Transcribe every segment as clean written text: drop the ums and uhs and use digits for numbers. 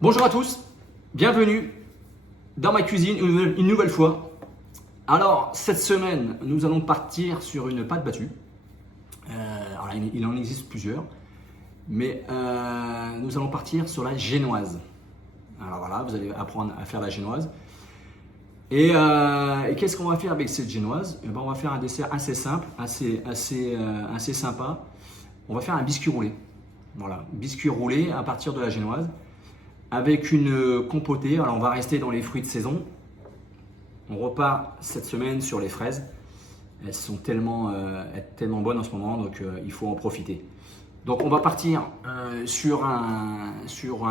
Bonjour à tous, bienvenue dans ma cuisine une nouvelle fois. Alors cette semaine, nous allons partir sur une pâte battue. Alors, il en existe plusieurs, mais nous allons partir sur la génoise. Alors voilà, vous allez apprendre à faire la génoise. Et qu'est-ce qu'on va faire avec cette génoise? On va faire un dessert assez simple, assez sympa. On va faire un biscuit roulé. Voilà, biscuit roulé à partir de la génoise, avec une compotée. Alors on va rester dans les fruits de saison. On repart cette semaine sur les fraises. Elles sont tellement bonnes en ce moment, donc il faut en profiter. Donc on va partir sur un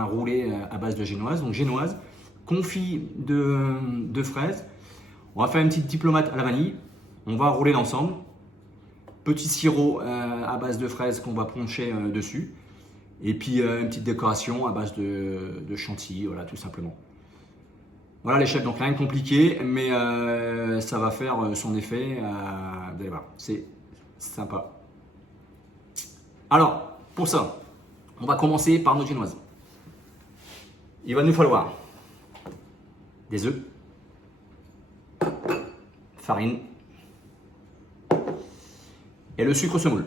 roulé à base de génoise. Donc génoise, confit de fraises. On va faire une petite diplomate à la vanille. On va rouler l'ensemble. Petit sirop à base de fraises qu'on va poncher dessus. Et puis une petite décoration à base de chantilly, voilà, tout simplement. Voilà les chefs, donc rien de compliqué, mais ça va faire son effet. Vous allez voir, c'est sympa. Alors, pour ça, on va commencer par nos génoises. Il va nous falloir des œufs, farine et le sucre semoule.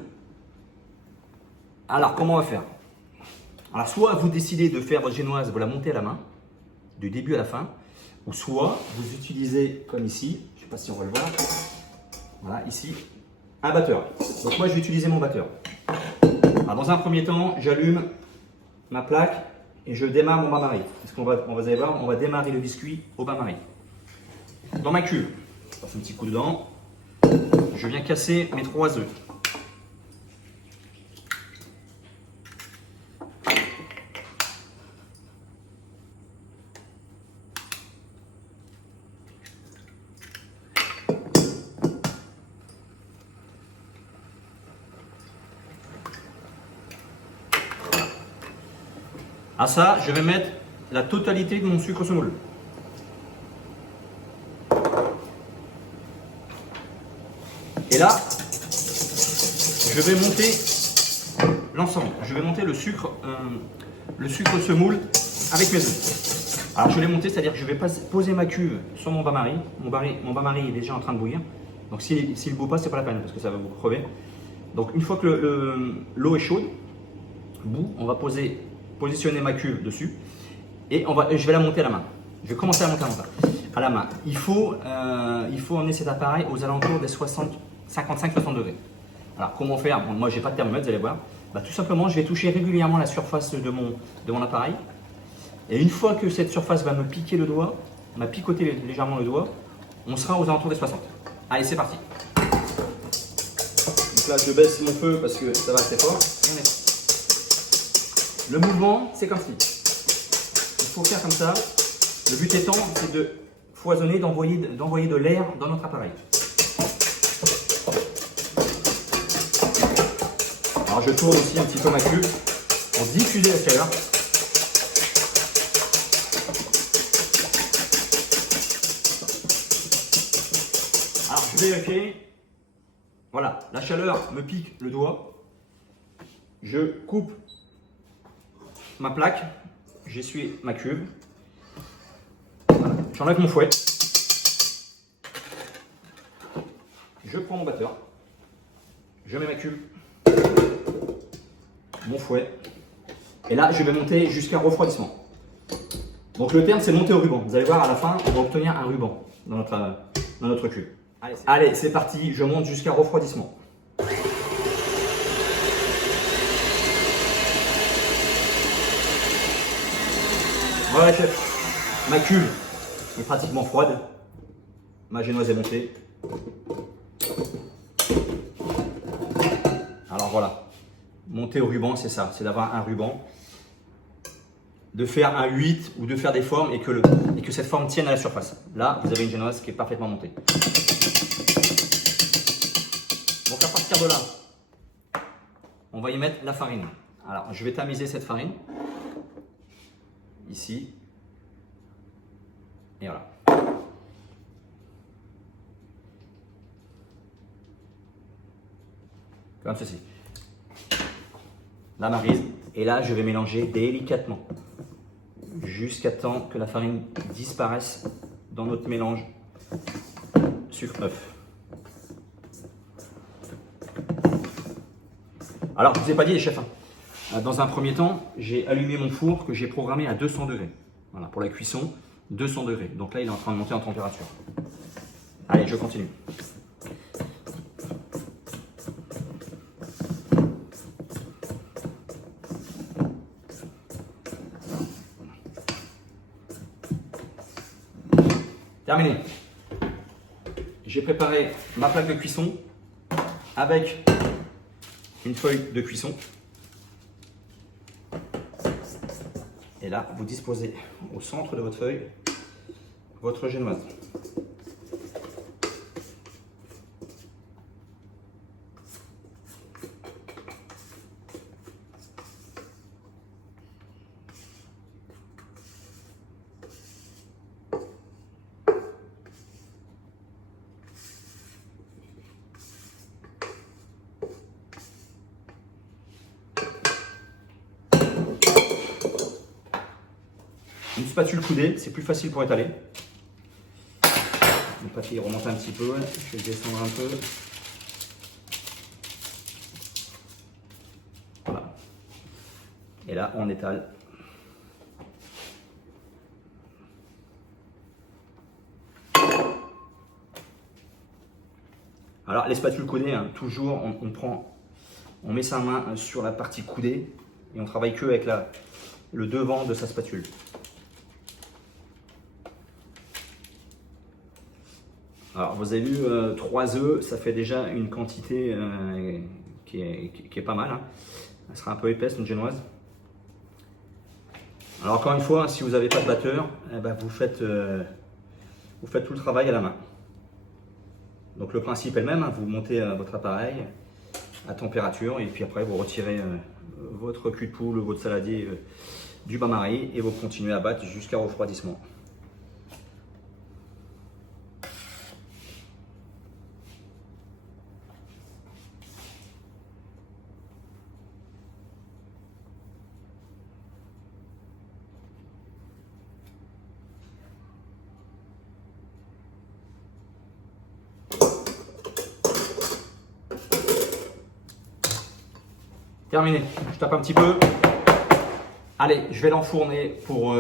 Alors, comment on va faire? Alors, soit vous décidez de faire votre génoise, vous la montez à la main, du début à la fin, ou soit vous utilisez, comme ici, je ne sais pas si on va le voir, voilà, ici, un batteur. Donc moi, je vais utiliser mon batteur. Alors, dans un premier temps, j'allume ma plaque et je démarre mon bain-marie. Parce qu'on va, vous allez voir, on va démarrer le biscuit au bain-marie. Dans ma cuve, je passe un petit coup dedans, je viens casser mes 3 œufs. À ça, je vais mettre la totalité de mon sucre semoule. Et là, je vais monter l'ensemble. Je vais monter le sucre semoule avec mes œufs. Alors je l'ai monté, c'est-à-dire que je vais poser ma cuve sur mon bain-marie. Mon bain-marie est déjà en train de bouillir. Donc s'il ne bout pas, c'est pas la peine parce que ça va vous crever. Donc une fois que l'eau est chaude, bout, on va positionner ma cuve dessus et je vais la monter à la main. Je vais commencer à monter à la main. Il faut emmener cet appareil aux alentours des 55-60 degrés. Alors comment faire? Bon, moi j'ai pas de thermomètre, vous allez voir. Bah, tout simplement, je vais toucher régulièrement la surface de mon appareil. Et une fois que cette surface va me piquer le doigt, m'a picoté légèrement le doigt, on sera aux alentours des 60. Allez, c'est parti. Donc là, je baisse mon feu parce que ça va assez fort. Le mouvement, c'est comme ci. Il faut faire comme ça. Le but étant, c'est de foisonner, d'envoyer de l'air dans notre appareil. Alors je tourne aussi un petit peu ma cuve pour diffuser la chaleur. Alors je vais vérifier. Voilà, la chaleur me pique le doigt. Je coupe ma plaque, j'essuie ma cuve. Voilà. J'enlève mon fouet. Je prends mon batteur. Je mets ma cuve. Mon fouet. Et là, je vais monter jusqu'à refroidissement. Donc le terme, c'est monter au ruban. Vous allez voir, à la fin, on va obtenir un ruban dans notre cuve. Allez, c'est parti. Je monte jusqu'à refroidissement. Voilà chef, ma cuve est pratiquement froide, ma génoise est montée. Alors voilà, monter au ruban c'est ça, c'est d'avoir un ruban, de faire un 8 ou de faire des formes et que cette forme tienne à la surface. Là, vous avez une génoise qui est parfaitement montée. Donc à partir de là, on va y mettre la farine. Alors je vais tamiser cette farine. Ici, et voilà. Comme ceci. La maryse, et là je vais mélanger délicatement. jusqu'à temps que la farine disparaisse dans notre mélange sucre-œuf. Alors, je ne vous ai pas dit les chefs, hein. Dans un premier temps, j'ai allumé mon four que j'ai programmé à 200 degrés. Voilà, pour la cuisson, 200 degrés. Donc là, il est en train de monter en température. Allez, je continue. Terminé. J'ai préparé ma plaque de cuisson avec une feuille de cuisson. Et là, vous disposez au centre de votre feuille votre génoise. Une spatule coudée, c'est plus facile pour étaler. Le papier remonte un petit peu, je vais descendre un peu. Voilà. Et là, on étale. Alors, les spatules coudées, hein, toujours, on met sa main sur la partie coudée et on travaille que avec le devant de sa spatule. Alors, vous avez vu, 3 œufs, ça fait déjà une quantité qui est pas mal, hein. Elle sera un peu épaisse, une génoise. Alors, encore une fois, si vous n'avez pas de batteur, eh ben, vous faites tout le travail à la main. Donc, le principe est le même, hein, vous montez votre appareil à température et puis après, vous retirez votre cul de poule, votre saladier du bain-marie et vous continuez à battre jusqu'à refroidissement. Terminé, je tape un petit peu. Allez, je vais l'enfourner pour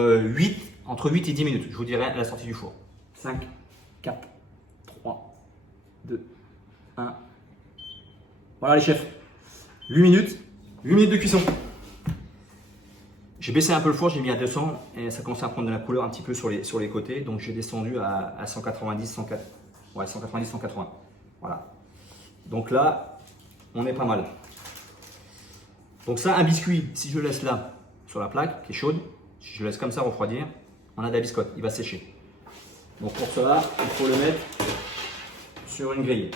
entre 8 et 10 minutes. Je vous dirai à la sortie du four. 5, 4, 3, 2, 1. Voilà les chefs. 8 minutes de cuisson. J'ai baissé un peu le four, j'ai mis à 200 et ça commence à prendre de la couleur un petit peu sur les côtés. Donc j'ai descendu à 190, 104, ouais, 190, 180. Voilà. Donc là, on est pas mal. Donc ça, un biscuit, si je le laisse là, sur la plaque, qui est chaude, si je le laisse comme ça refroidir, on a de la biscotte, il va sécher. Donc pour cela, il faut le mettre sur une grille.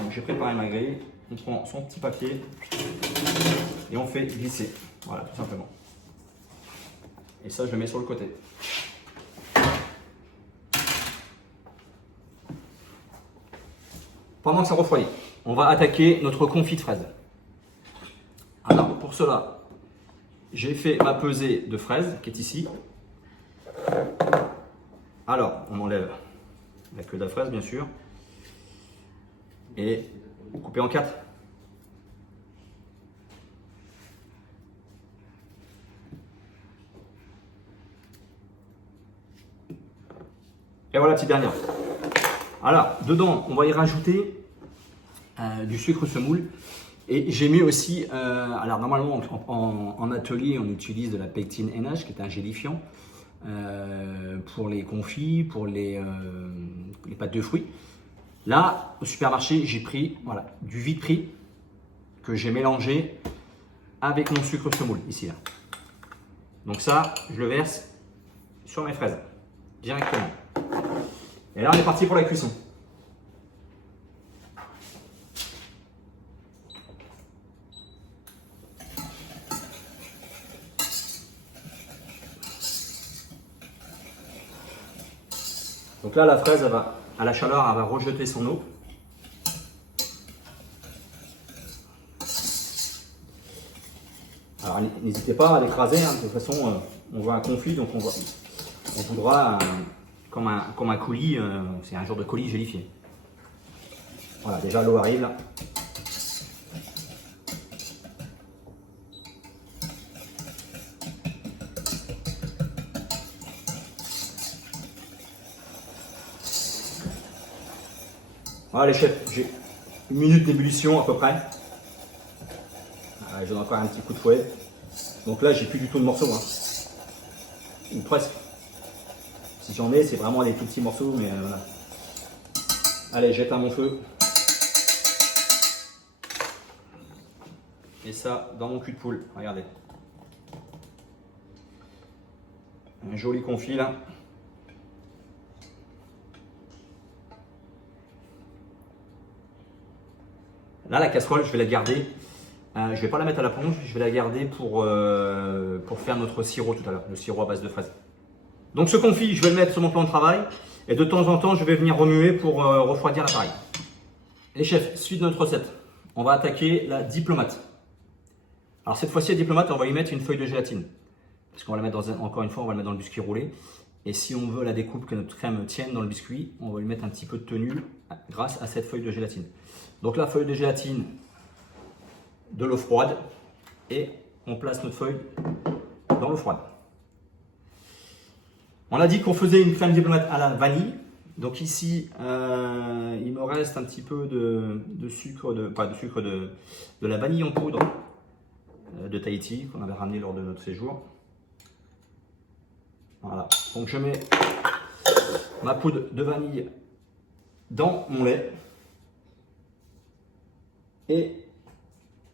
Donc j'ai préparé ma grille, on prend son petit papier et on fait glisser. Voilà, tout simplement. Et ça, je le mets sur le côté. Pendant que ça refroidit, on va attaquer notre confit de fraises. Alors, pour cela, j'ai fait ma pesée de fraises qui est ici. Alors, on enlève la queue de la fraise, bien sûr. Et couper en 4. Et voilà la petite dernière. Alors, dedans, on va y rajouter du sucre semoule. Et j'ai mis aussi, alors normalement en atelier, on utilise de la pectine NH, qui est un gélifiant, pour les confits, pour les pâtes de fruits. Là, au supermarché, j'ai pris du vide-prix que j'ai mélangé avec mon sucre semoule, ici. Là. Donc ça, je le verse sur mes fraises, directement. Et là, on est parti pour la cuisson. Donc là, la fraise, à la chaleur, elle va rejeter son eau. Alors, Alors n'hésitez pas à l'écraser, hein. De toute façon on voit un confit, donc on voudra comme un coulis, c'est un genre de coulis gélifié. Voilà, déjà l'eau arrive là. Voilà les chefs, j'ai 1 minute d'ébullition à peu près. Je donne encore un petit coup de fouet. Donc là, j'ai plus du tout de morceaux, hein. Ou presque. Si j'en ai, c'est vraiment des tout petits morceaux, mais voilà. Allez, jette à mon feu. Et ça, dans mon cul de poule, regardez. Un joli confit là. Là, la casserole, je vais la garder. Je ne vais pas la mettre à la plonge, je vais la garder pour faire notre sirop tout à l'heure, le sirop à base de fraises. Donc ce confit, je vais le mettre sur mon plan de travail et de temps en temps, je vais venir remuer pour refroidir l'appareil. Les chefs, suite de notre recette, on va attaquer la diplomate. Alors cette fois-ci, la diplomate, on va y mettre une feuille de gélatine. Parce qu'on va la mettre encore une fois, on va la mettre dans le biscuit roulé. Et si on veut la découpe que notre crème tienne dans le biscuit, on va lui mettre un petit peu de tenue grâce à cette feuille de gélatine. Donc la feuille de gélatine, de l'eau froide et on place notre feuille dans l'eau froide. On a dit qu'on faisait une crème diplomate à la vanille. Donc ici, il me reste un petit peu de sucre, de la vanille en poudre de Tahiti qu'on avait ramené lors de notre séjour. Voilà. Donc je mets ma poudre de vanille dans mon lait et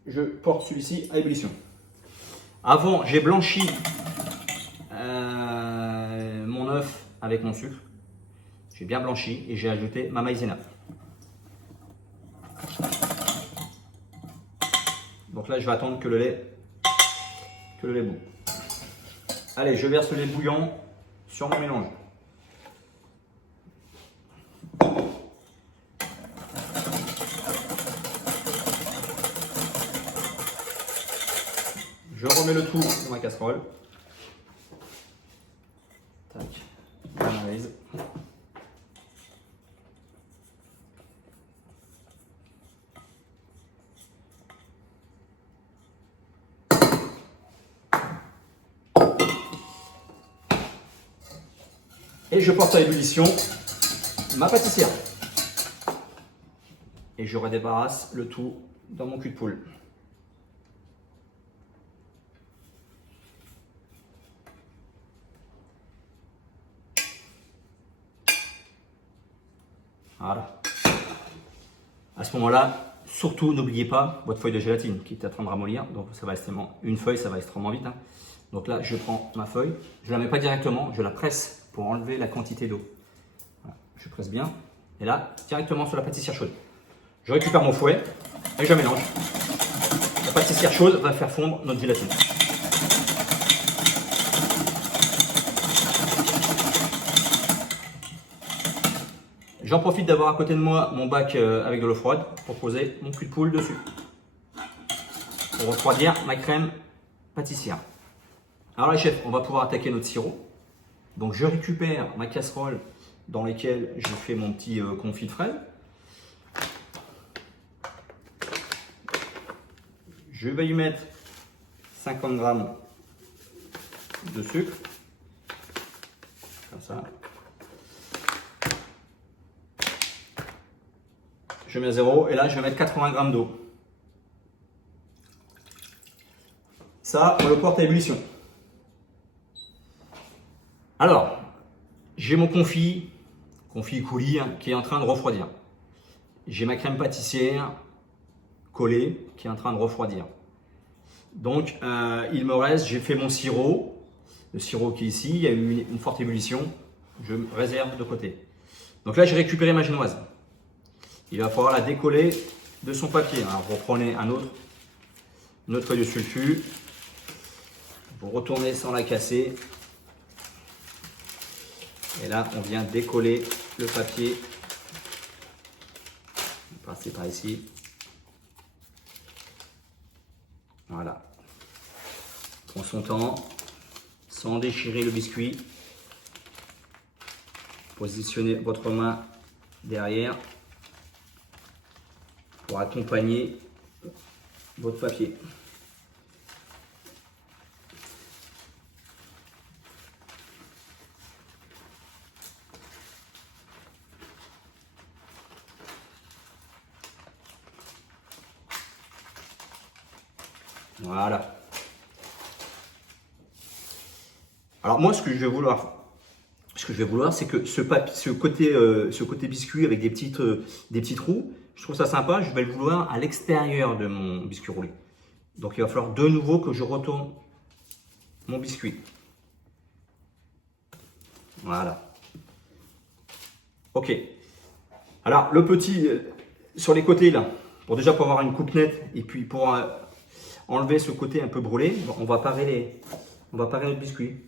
je porte celui-ci à ébullition. Avant, j'ai blanchi mon œuf avec mon sucre. J'ai bien blanchi et j'ai ajouté ma maïzena. Donc là, je vais attendre que le lait bout. Allez, je verse le lait bouillant sur mon mélange. Je remets le tout dans ma casserole. Tac. Analyse. Et je porte à ébullition ma pâtissière. Et je redébarrasse le tout dans mon cul de poule. Voilà. À ce moment-là, surtout n'oubliez pas votre feuille de gélatine qui est en train de ramollir. Donc ça va extrêmement, une feuille, ça va extrêmement vite, hein. Donc là, je prends ma feuille, je ne la mets pas directement, je la presse pour enlever la quantité d'eau. Voilà. Je presse bien. Et là, directement sur la pâtissière chaude. Je récupère mon fouet et je mélange. La pâtissière chaude va faire fondre notre gélatine. J'en profite d'avoir à côté de moi mon bac avec de l'eau froide pour poser mon cul de poule dessus. Pour refroidir ma crème pâtissière. Alors les chefs, on va pouvoir attaquer notre sirop. Donc je récupère ma casserole dans laquelle je fais mon petit confit de fraises. Je vais y mettre 50 g de sucre. Comme ça. Je mets à 0 et là je vais mettre 80 g d'eau. Ça, on le porte à ébullition. Alors, j'ai mon confit coulis qui est en train de refroidir. J'ai ma crème pâtissière collée qui est en train de refroidir. Donc, il me reste, j'ai fait mon sirop, le sirop qui est ici, il y a eu une forte ébullition, je me réserve de côté. Donc là, j'ai récupéré ma génoise. Il va falloir la décoller de son papier. Alors, vous reprenez une autre feuille de sulfure, vous retournez sans la casser. Et là, on vient décoller le papier. On va passer par ici. Voilà. Prends son temps, sans déchirer le biscuit. Positionnez votre main derrière pour accompagner votre papier. Voilà. Alors moi, ce que je vais vouloir, c'est que ce côté biscuit avec des petits trous, je trouve ça sympa. Je vais le vouloir à l'extérieur de mon biscuit roulé. Donc il va falloir de nouveau que je retourne mon biscuit. Voilà. Ok. Alors le petit sur les côtés là, pour avoir une coupe nette et puis pour enlever ce côté un peu brûlé, on va parer notre biscuit.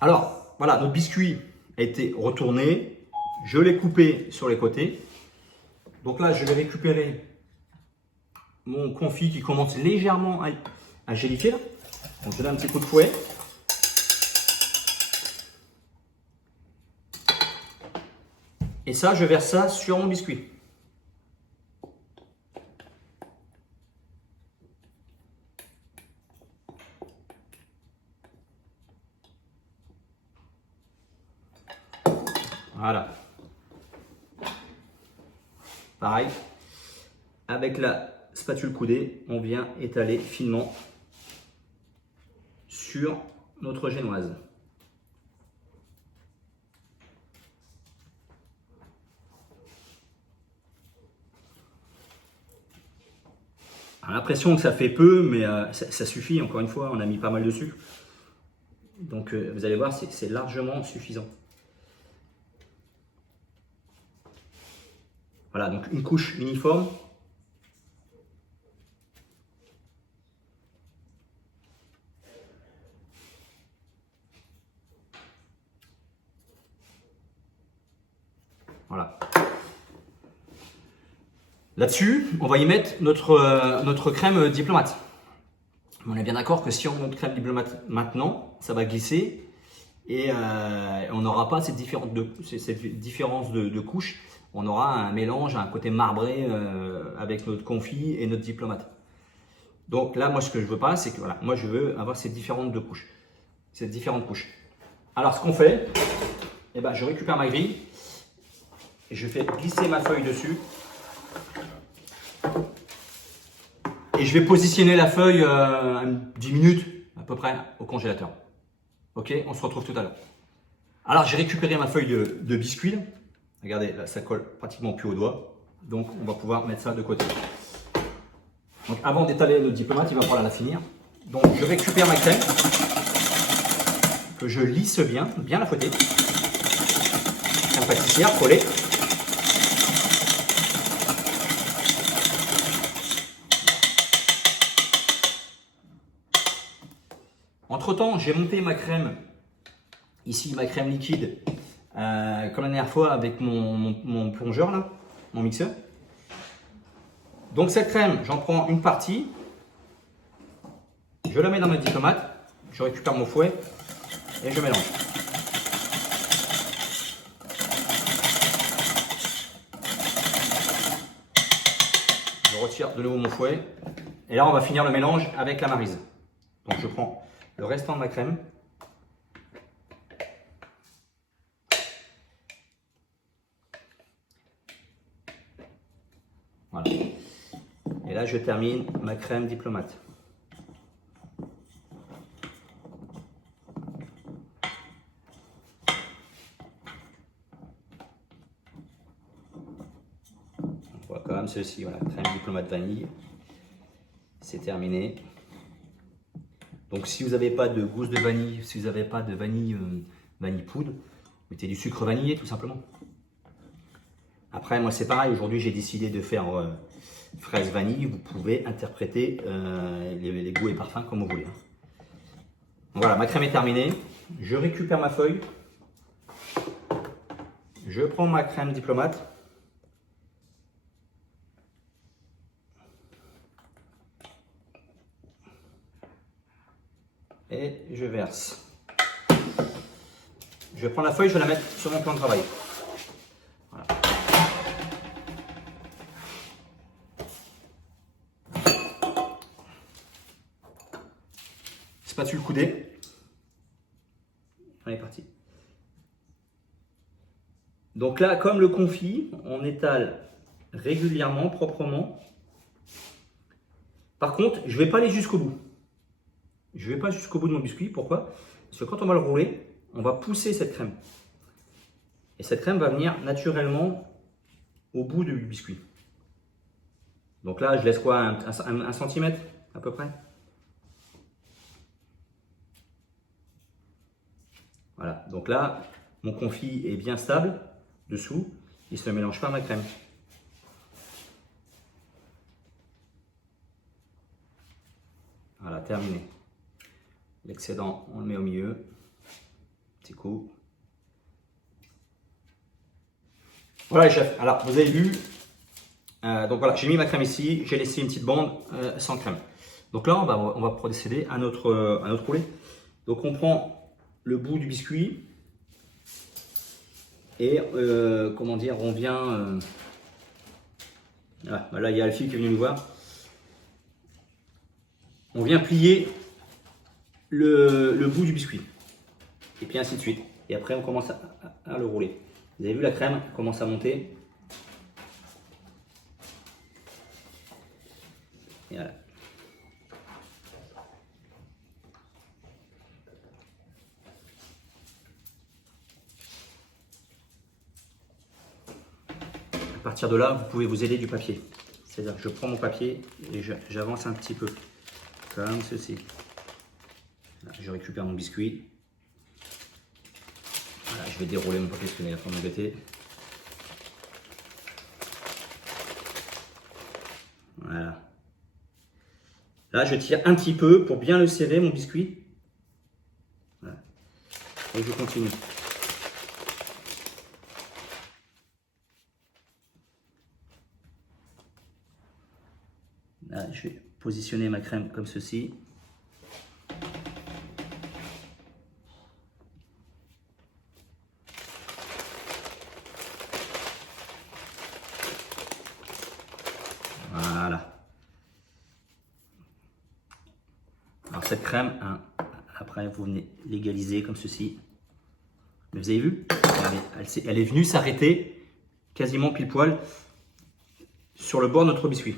Alors voilà, notre biscuit a été retourné, je l'ai coupé sur les côtés. Donc là, je vais récupérer mon confit qui commence légèrement à gélifier. Donc je donne un petit coup de fouet. Et ça, je verse ça sur mon biscuit. Voilà. Pareil, avec la spatule coudée, on vient étaler finement sur notre génoise. On a l'impression que ça fait peu, mais ça suffit. Encore une fois, on a mis pas mal de sucre. Donc vous allez voir, c'est largement suffisant. Voilà, donc une couche uniforme. Voilà. Là-dessus, on va y mettre notre crème diplomate. On est bien d'accord que si on met notre crème diplomate maintenant, ça va glisser et on n'aura pas cette différence de couches. On aura un mélange, un côté marbré avec notre confit et notre diplomate. Donc là, moi, ce que je veux pas, c'est que voilà, moi, je veux avoir ces différentes couches. Alors, ce qu'on fait, eh ben, je récupère ma grille et je fais glisser ma feuille dessus. Et je vais positionner la feuille 10 minutes à peu près au congélateur. Ok, on se retrouve tout à l'heure. Alors, j'ai récupéré ma feuille de biscuit. Regardez, là, ça colle pratiquement plus au doigt. Donc, on va pouvoir mettre ça de côté. Donc, avant d'étaler le diplomate, il va falloir la finir. Donc, je récupère ma crème que je lisse bien la fouetter. Crème pâtissière collée. Entre temps, j'ai monté ma crème, ici ma crème liquide, comme la dernière fois avec mon plongeur là, mon mixeur. Donc cette crème, j'en prends une partie, je la mets dans ma diplomate, je récupère mon fouet et je mélange. Je retire de nouveau mon fouet et là on va finir le mélange avec la maryse. Donc je prends le restant de ma crème. Voilà. Et là, je termine ma crème diplomate. On voit quand même ceci, voilà, crème diplomate vanille. C'est terminé. Donc si vous n'avez pas de gousse de vanille, si vous n'avez pas de vanille poudre, mettez du sucre vanillé tout simplement. Après moi c'est pareil, aujourd'hui j'ai décidé de faire fraise vanille, vous pouvez interpréter les goûts et parfums comme vous voulez. Voilà, ma crème est terminée, je récupère ma feuille, je prends ma crème diplomate. et je verse. Je vais prendre la feuille, je vais la mettre sur mon plan de travail. Voilà. Spatule coudée. On est parti. Donc là, comme le confit, on étale régulièrement, proprement. Par contre, je ne vais pas aller jusqu'au bout. Je ne vais pas jusqu'au bout de mon biscuit. Pourquoi? Parce que quand on va le rouler, on va pousser cette crème. Et cette crème va venir naturellement au bout du biscuit. Donc là, je laisse quoi? Un centimètre à peu près? Voilà. Donc là, mon confit est bien stable dessous. Il ne se mélange pas à ma crème. Voilà, terminé. L'excédent, on le met au milieu. Petit coup. Voilà les chefs. Alors, vous avez vu. Donc voilà, j'ai mis ma crème ici. J'ai laissé une petite bande sans crème. Donc là, on va procéder à notre roulé. Donc on prend le bout du biscuit. Et comment dire, on vient. Voilà, là, il y a Alfie qui est venu nous voir. On vient plier le bout du biscuit. Et puis ainsi de suite. Et après, on commence à le rouler. Vous avez vu, la crème commence à monter. Et voilà. À partir de là, vous pouvez vous aider du papier. C'est-à-dire que je prends mon papier et j'avance un petit peu. Comme ceci. Là, je récupère mon biscuit. Voilà, je vais dérouler mon papier parce qu'il est en train de m'embêter. Voilà. Là, je tire un petit peu pour bien le serrer, mon biscuit. Voilà. Et je continue. Là, je vais positionner ma crème comme ceci. Voilà. Alors cette crème, hein, après vous venez l'égaliser comme ceci. Mais vous avez vu, elle est venue s'arrêter quasiment pile poil sur le bord de notre biscuit.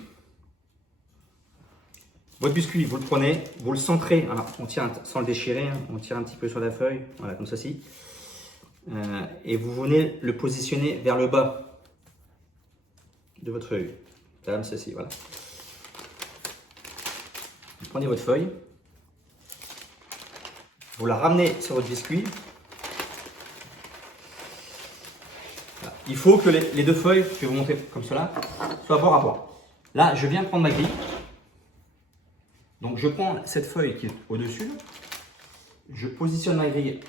Votre biscuit, vous le prenez, vous le centrez, alors on tire sans le déchirer, hein, on tire un petit peu sur la feuille, voilà, comme ceci. Et vous venez le positionner vers le bas de votre feuille, comme ceci, voilà. Vous prenez votre feuille, vous la ramenez sur votre biscuit. Voilà. Il faut que les deux feuilles, je vais vous montrer comme cela, soient bord à bord. Là, je viens prendre ma grille. Donc je prends cette feuille qui est au-dessus, je positionne ma grille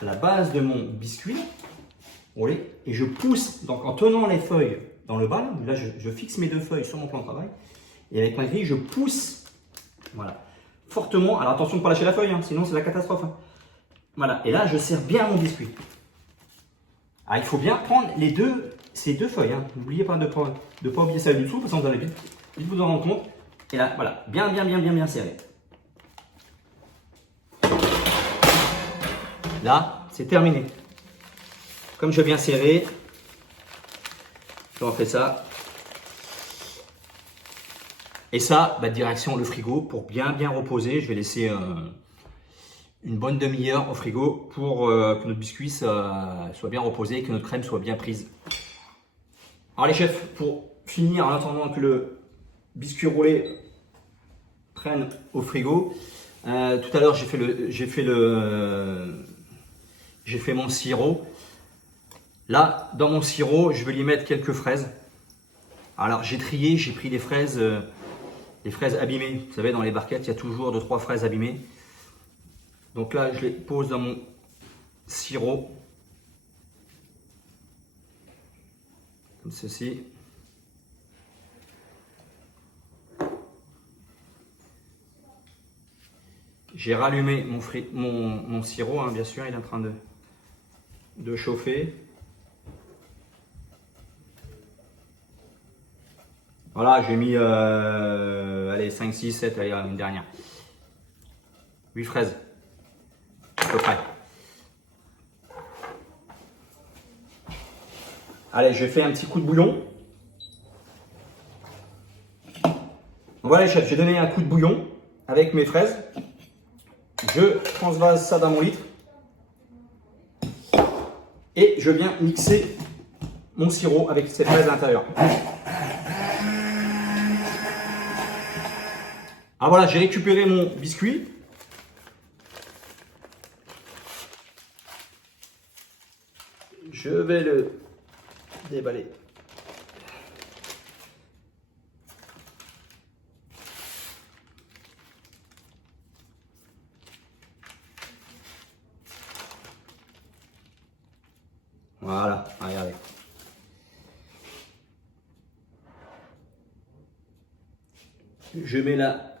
à la base de mon biscuit, et je pousse, donc en tenant les feuilles dans le bas, là je fixe mes deux feuilles sur mon plan de travail, et avec ma grille je pousse, voilà, fortement, alors attention de ne pas lâcher la feuille, hein, sinon c'est la catastrophe. Hein. Voilà, et là je serre bien mon biscuit. Alors il faut bien prendre ces deux feuilles, hein. N'oubliez pas de ne pas oublier ça du dessous, parce que vous allez vite vous en rendre compte. Et là, voilà, bien serré. Là, c'est terminé. Comme je viens serrer, je refais ça. Et ça, direction le frigo pour bien reposer. Je vais laisser une bonne demi-heure au frigo pour que notre biscuit soit bien reposé et que notre crème soit bien prise. Alors les chefs, pour finir, en attendant que le biscuit roulé prenne au frigo, tout à l'heure j'ai fait mon sirop. Là, dans mon sirop, je vais y mettre quelques fraises. Alors j'ai trié, j'ai pris des fraises abîmées. Vous savez, dans les barquettes, il y a toujours 2-3 fraises abîmées. Donc là, je les pose dans mon sirop. Comme ceci. J'ai rallumé mon sirop, hein, bien sûr, il est en train de chauffer. Voilà, j'ai mis allez, 5, 6, 7, allez, une dernière. 8 fraises, à peu près. Allez, je fais un petit coup de bouillon. Voilà les chefs, j'ai donné un coup de bouillon avec mes fraises. Je transvase ça dans mon litre. Et je viens mixer mon sirop avec ces fraises à l'intérieur. Alors voilà, j'ai récupéré mon biscuit. Je vais le déballer. Voilà, regardez. Je mets là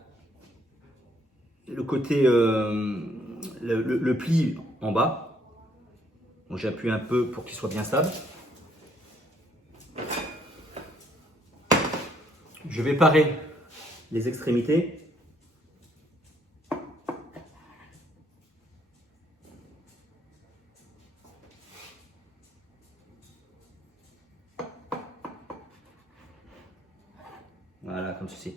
le côté, le pli en bas. Donc j'appuie un peu pour qu'il soit bien stable. Je vais parer les extrémités. Voilà, comme ceci.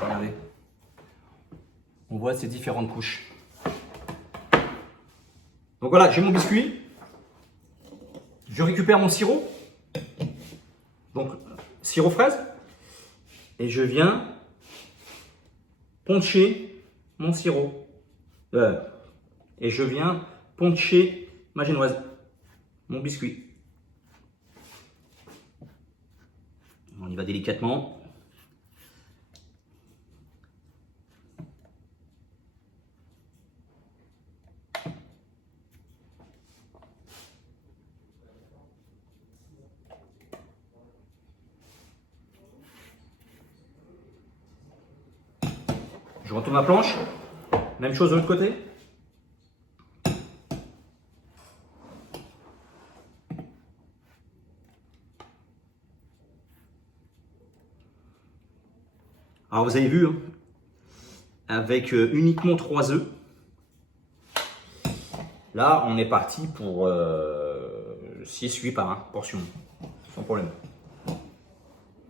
Regardez. On voit ces différentes couches. Donc voilà, j'ai mon biscuit. Je récupère mon sirop. Donc, sirop fraise. Et je viens poncher mon sirop. Et je viens poncher ma génoise, mon biscuit. On y va délicatement. Je retourne ma planche. Même chose de l'autre côté. Alors vous avez vu, hein, avec uniquement 3 œufs, là on est parti pour 6-8 par portion, sans problème.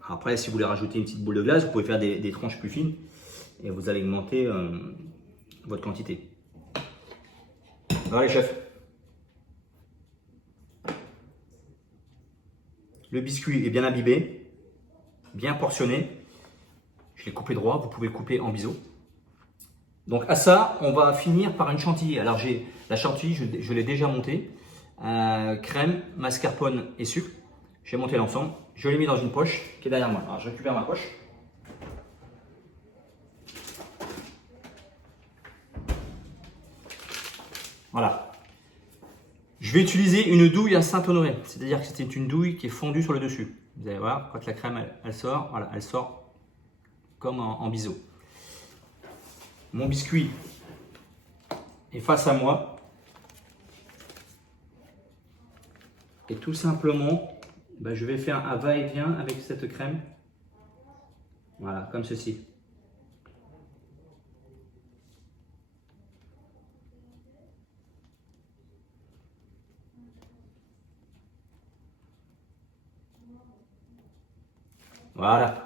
Après, si vous voulez rajouter une petite boule de glace, vous pouvez faire des tranches plus fines et vous allez augmenter votre quantité. Voilà les chefs. Le biscuit est bien imbibé, bien portionné. Je l'ai coupé droit, vous pouvez le couper en biseau. Donc à ça, on va finir par une chantilly. Alors j'ai la chantilly, je l'ai déjà montée. Crème, mascarpone et sucre. J'ai monté l'ensemble. Je l'ai mis dans une poche qui est derrière moi. Alors je récupère ma poche. Voilà. Je vais utiliser une douille à Saint-Honoré. C'est-à-dire que c'est une douille qui est fondue sur le dessus. Vous allez voir, quand la crème elle sort, voilà, elle sort comme en biseau. Mon biscuit est face à moi. Et tout simplement, je vais faire un va-et-vient avec cette crème. Voilà, comme ceci. Voilà.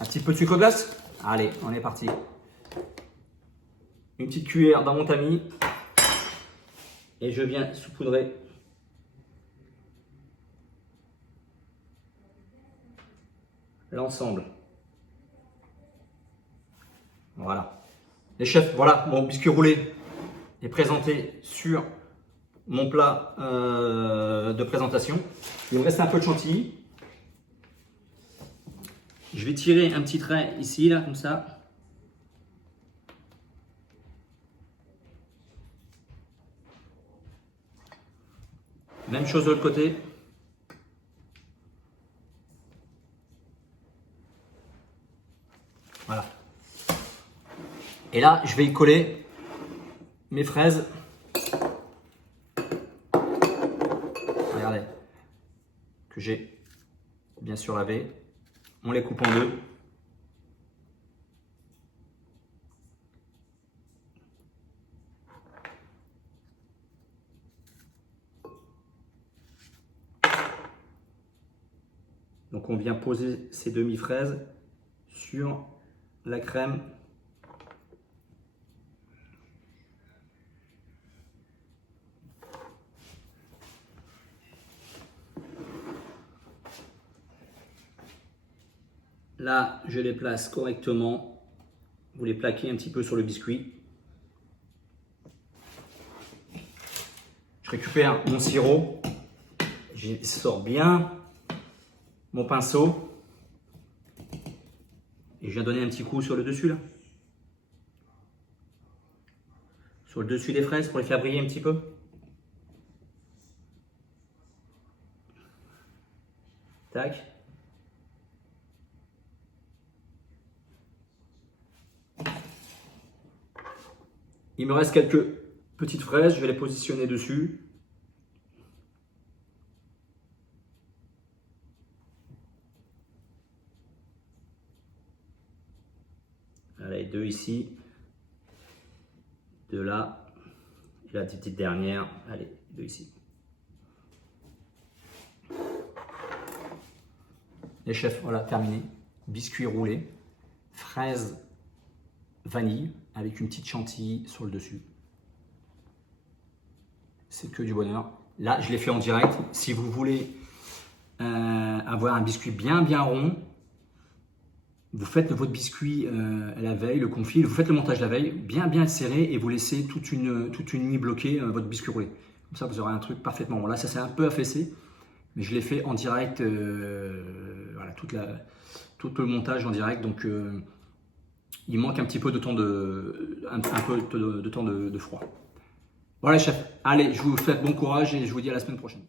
Un petit peu de sucre glace. Allez, on est parti. Une petite cuillère dans mon tamis. Et je viens saupoudrer l'ensemble. Voilà. Les chefs, voilà, mon biscuit roulé est présenté sur mon plat de présentation. Il me reste un peu de chantilly. Je vais tirer un petit trait ici, là, comme ça. Même chose de l'autre côté. Voilà. Et là, je vais y coller mes fraises. Regardez. Que j'ai bien sûr lavé. On les coupe en deux. Donc on vient poser ces demi-fraises sur la crème. Là, je les place correctement. Vous les plaquez un petit peu sur le biscuit. Je récupère mon sirop. Je sors bien mon pinceau. Et je viens donner un petit coup sur le dessus là. Sur le dessus des fraises pour les faire briller un petit peu. Tac. Il me reste quelques petites fraises, je vais les positionner dessus. Allez, deux ici, deux là, et la petite dernière, allez, deux ici. Les chefs, voilà, terminé. Biscuit roulé, fraises vanille avec une petite chantilly sur le dessus. C'est que du bonheur. Là, je l'ai fait en direct. Si vous voulez avoir un biscuit bien rond, vous faites votre biscuit la veille, le confit, vous faites le montage la veille, bien serré et vous laissez toute une nuit bloquer votre biscuit roulé. Comme ça, vous aurez un truc parfaitement bon. Là, ça s'est un peu affaissé, mais je l'ai fait en direct, voilà, tout le montage en direct. Donc, il manque un petit peu de temps de froid. Voilà les chefs, allez, je vous souhaite bon courage et je vous dis à la semaine prochaine.